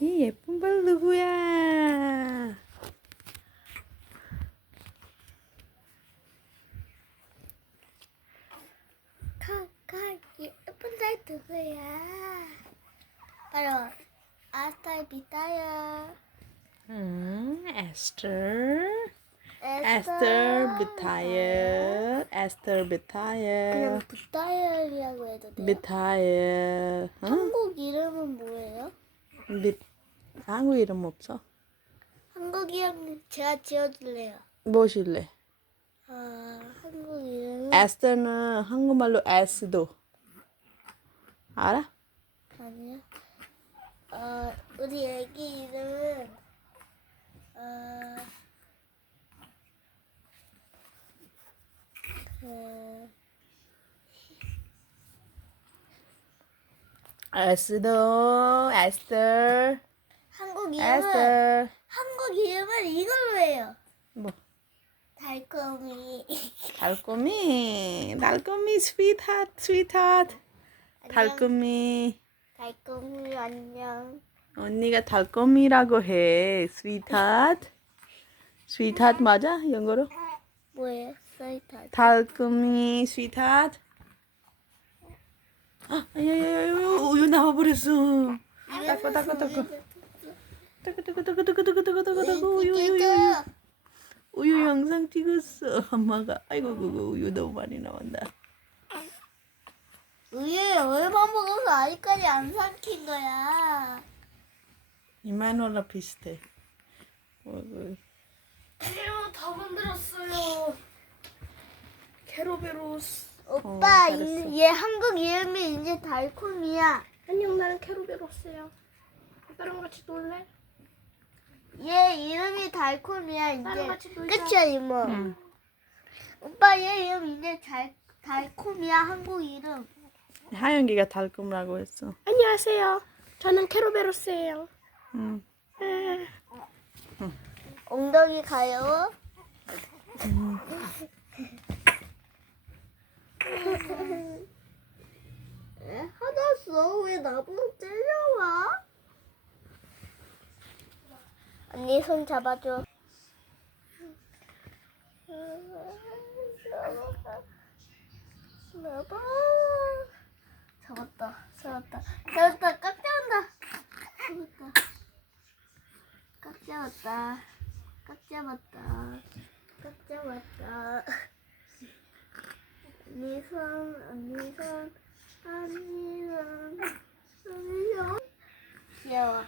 이 예쁜 발 누구야? 예쁜 달 누구야? 바로 아스탈비타야. 에스터. 에스터 비타일. 에스터 비타일. 그냥 부타열이라고 해도 돼요? 비타일. 응? 한국 이름은 뭐예요? 한국 이름 없어? 한국 이름 제가 지어줄래요. 무엇일래? 한국 이름은 에스터는 한국말로 에스도. 알아? 아니요. 우리 애기 이름은 에스도. 에스터. 한국 에스터. 이름은 이걸로 해요. 뭐? 달콤이. 달콤이 스윗하트. 달콤이. 달콤이 안녕. 언니가 달콤이라고 해. 스윗하트 맞아? 영어로? 뭐예요? 사이타. 달콤이 스윗하트. 아야야야, 우유 나와버렸어. 따고 우유 영상 찍었어. 엄마가. 아이고 그거 우유 너무 많이 나온다. 우유 얼마 먹어서 아직까지 안 삼킨 거야. 이마누엘라 비슷해. 다 만들었어요. 케로베로스. 오빠, 잘했어. 얘 한국 이름이 이제 달콤이야. 안녕, 나는 케로베로스야. 아빠랑 같이 놀래? 얘 이름이 달콤이야 나랑 이제. 같이 놀자. 끝이야 이모. 응. 오빠 얘 이름 이제 달콤이야 한국 이름. 하영기가 달콤이라고 했어. 안녕하세요. 저는 케로베로스예요. 응. 엉덩이 가요. 화났어. 왜 나보고 찔려와? 언니 손 잡아줘. 잡았다. 깍 잡았다. 언니 손. 귀여워.